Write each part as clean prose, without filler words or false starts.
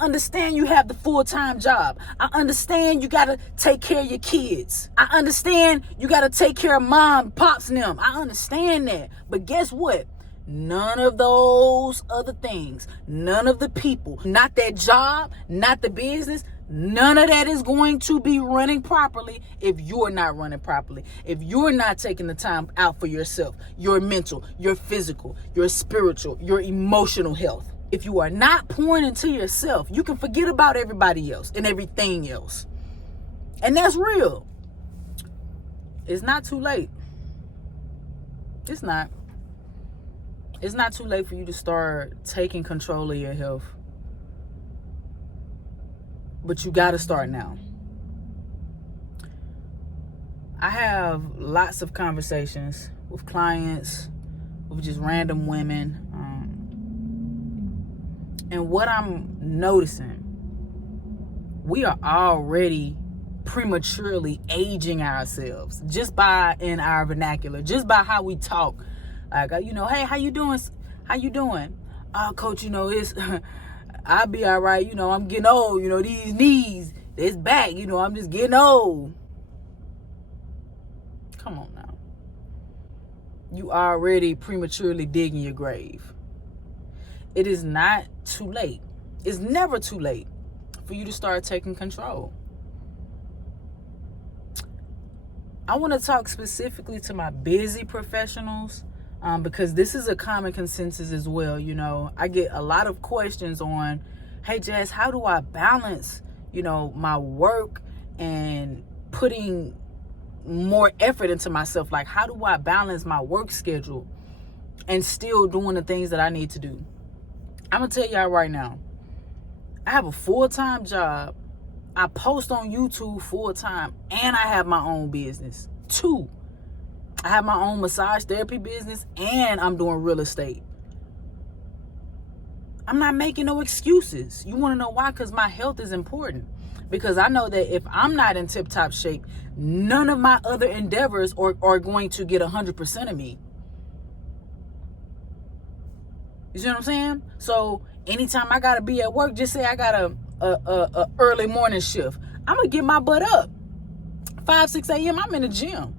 understand you have the full-time job. I understand you got to take care of your kids. I understand you got to take care of mom, pops, and them. I understand that. But guess what? None of those other things, none of the people, not that job, not the business, none of that is going to be running properly if you're not running properly. If you're not taking the time out for yourself, your mental, your physical, your spiritual, your emotional health. If you are not pouring into yourself, you can forget about everybody else and everything else. And that's real. It's not too late. It's not. It's not too late for you to start taking control of your health. But you got to start now. I have lots of conversations with clients, with just random women. And what I'm noticing, we are already prematurely aging ourselves just by, in our vernacular, just by how we talk. Like, hey, how you doing? How you doing? Coach, it's, I'll be all right. I'm getting old. These knees, this back, I'm just getting old. Come on now. You already prematurely digging your grave. It is not too late. It's never too late for you to start taking control. I want to talk specifically to my busy professionals. Because this is a common consensus as well. I get a lot of questions on, hey, Jazz, how do I balance, my work and putting more effort into myself? Like, how do I balance my work schedule and still doing the things that I need to do? I'm going to tell y'all right now, I have a full-time job. I post on YouTube full-time, and I have my own business. 2. I have my own massage therapy business, and I'm doing real estate. I'm not making no excuses. You want to know why? Because my health is important. Because I know that if I'm not in tip-top shape, none of my other endeavors are going to get 100% of me. You see what I'm saying? So anytime I got to be at work, just say I got a early morning shift, I'm going to get my butt up. 5, 6 a.m., I'm in the gym.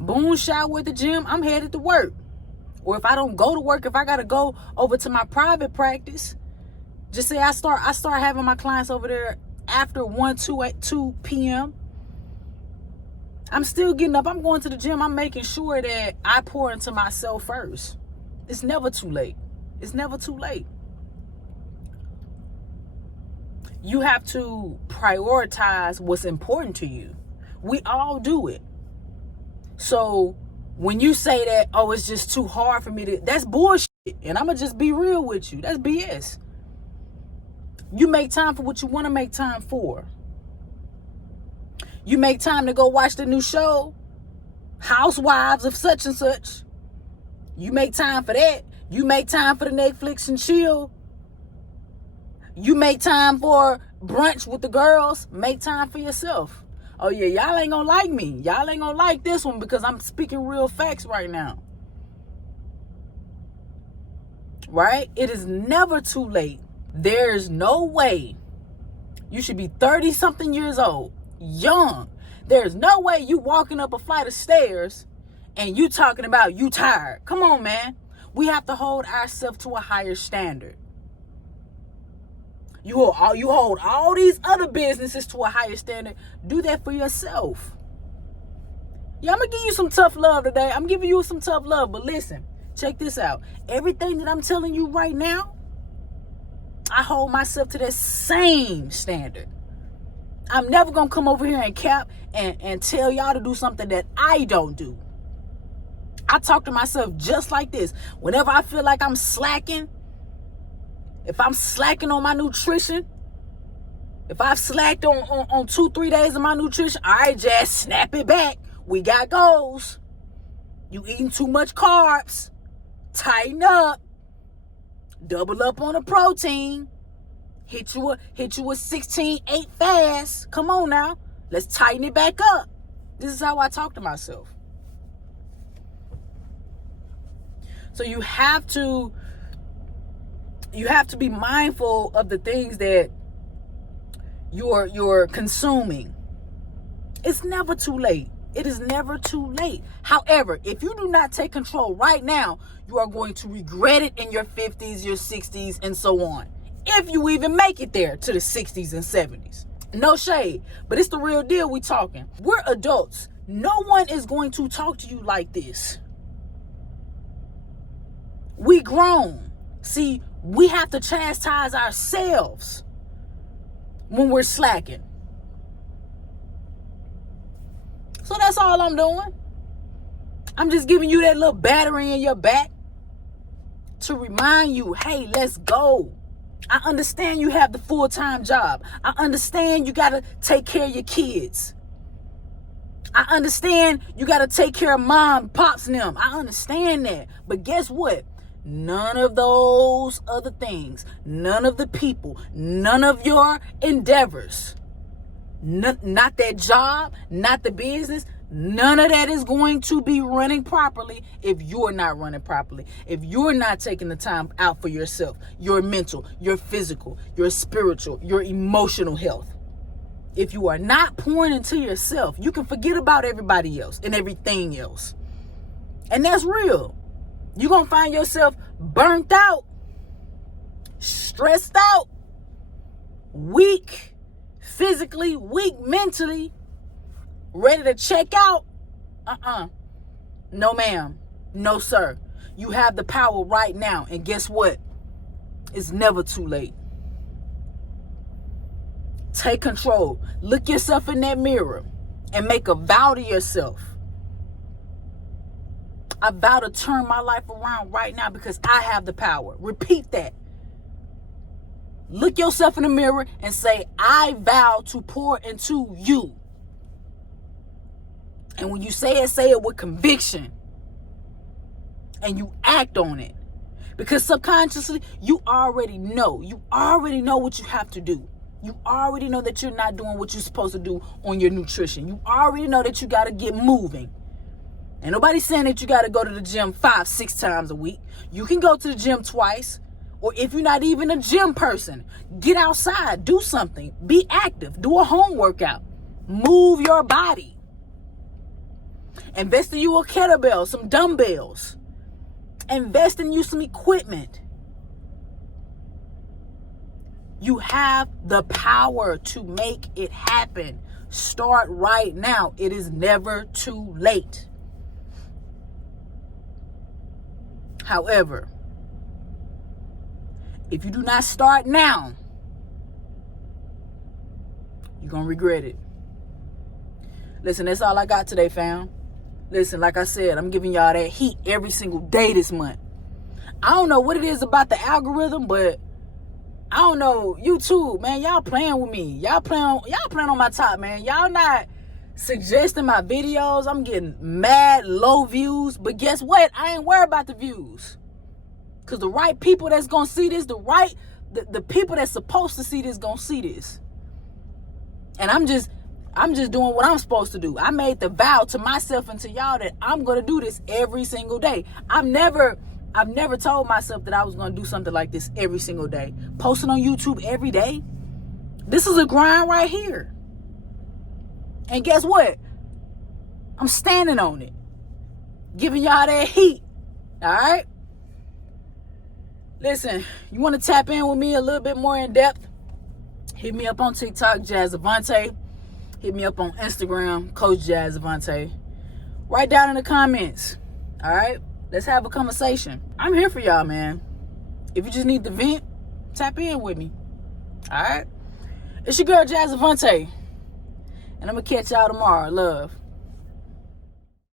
Boom, shower at the gym, I'm headed to work. Or if I don't go to work, if I got to go over to my private practice, just say I start having my clients over there after 2 p.m. I'm still getting up. I'm going to the gym. I'm making sure that I pour into myself first. It's never too late. It's never too late. You have to prioritize what's important to you. We all do it. So when you say that, oh, it's just too hard for me to, that's bullshit. And I'm going to just be real with you. That's BS. You make time for what you want to make time for. You make time to go watch the new show, Housewives of such and such. You make time for that. You make time for the Netflix and chill. You make time for brunch with the girls. Make time for yourself. Oh, yeah, y'all ain't gonna like me. Y'all ain't gonna like this one because I'm speaking real facts right now. Right? It is never too late. There's no way you should be 30-something years old, young. There's no way you walking up a flight of stairs and you talking about you tired. Come on, man. We have to hold ourselves to a higher standard. You hold all these other businesses to a higher standard. Do that for yourself. Yeah, I'm going to give you some tough love today. I'm giving you some tough love. But listen, check this out. Everything that I'm telling you right now, I hold myself to that same standard. I'm never going to come over here and cap and tell y'all to do something that I don't do. I talk to myself just like this. Whenever I feel like I'm slacking, if I'm slacking on my nutrition, if I've slacked on 2-3 days of my nutrition, all right, just snap it back. We got goals. You eating too much carbs. Tighten up. Double up on the protein. Hit you a 16-8 fast. Come on now. Let's tighten it back up. This is how I talk to myself. So you have to You have to be mindful of the things that you're consuming. It's never too late. It is never too late. However, if you do not take control right now, you are going to regret it in your 50s, your 60s, and so on. If you even make it there to the 60s and 70s. No shade, but it's the real deal we talking. We're adults. No one is going to talk to you like this. We grown. See, we have to chastise ourselves when we're slacking. So that's all I'm doing. I'm just giving you that little battery in your back to remind you, hey, let's go. I understand you have the full-time job. I understand you got to take care of your kids. I understand you got to take care of mom, pops, and them. I understand that. But guess what? None of those other things, none of the people, none of your endeavors, not that job, not the business, none of that is going to be running properly if you're not running properly. If you're not taking the time out for yourself, your mental, your physical, your spiritual, your emotional health. If you are not pouring into yourself, you can forget about everybody else and everything else. And that's real. You're going to find yourself burnt out, stressed out, weak, physically, weak mentally, ready to check out. No, ma'am. No, sir. You have the power right now. And guess what? It's never too late. Take control. Look yourself in that mirror and make a vow to yourself. I vow to turn my life around right now because I have the power. Repeat that. Look yourself in the mirror and say, I vow to pour into you. And when you say it with conviction. And you act on it. Because subconsciously, you already know. You already know what you have to do. You already know that you're not doing what you're supposed to do on your nutrition. You already know that you got to get moving. Ain't nobody saying that you got to go to the gym 5-6 times a week. You can go to the gym twice. Or if you're not even a gym person, get outside, do something, be active, do a home workout, move your body. Invest in you a kettlebell, some dumbbells. Invest in you some equipment. You have the power to make it happen. Start right now. It is never too late. However, if you do not start now, you're going to regret it. Listen, that's all I got today, fam. Listen, like I said, I'm giving y'all that heat every single day this month. I don't know what it is about the algorithm, but I don't know. YouTube, man, y'all playing with me. Y'all playing on my top, man. Y'all not suggesting my videos. I'm getting mad low views. But guess what? I ain't worried about the views. Because the right people that's going to see this, the people that's supposed to see this going to see this. And I'm just doing what I'm supposed to do. I made the vow to myself and to y'all that I'm going to do this every single day. I've never told myself that I was going to do something like this every single day. Posting on YouTube every day. This is a grind right here. And guess what? I'm standing on it. Giving y'all that heat. All right? Listen, you want to tap in with me a little bit more in depth? Hit me up on TikTok, Jazz Avantí. Hit me up on Instagram, Coach Jazz Avantí. Write down in the comments. All right? Let's have a conversation. I'm here for y'all, man. If you just need to vent, tap in with me. All right? It's your girl, Jazz Avantí. And I'm going to catch y'all tomorrow. Love.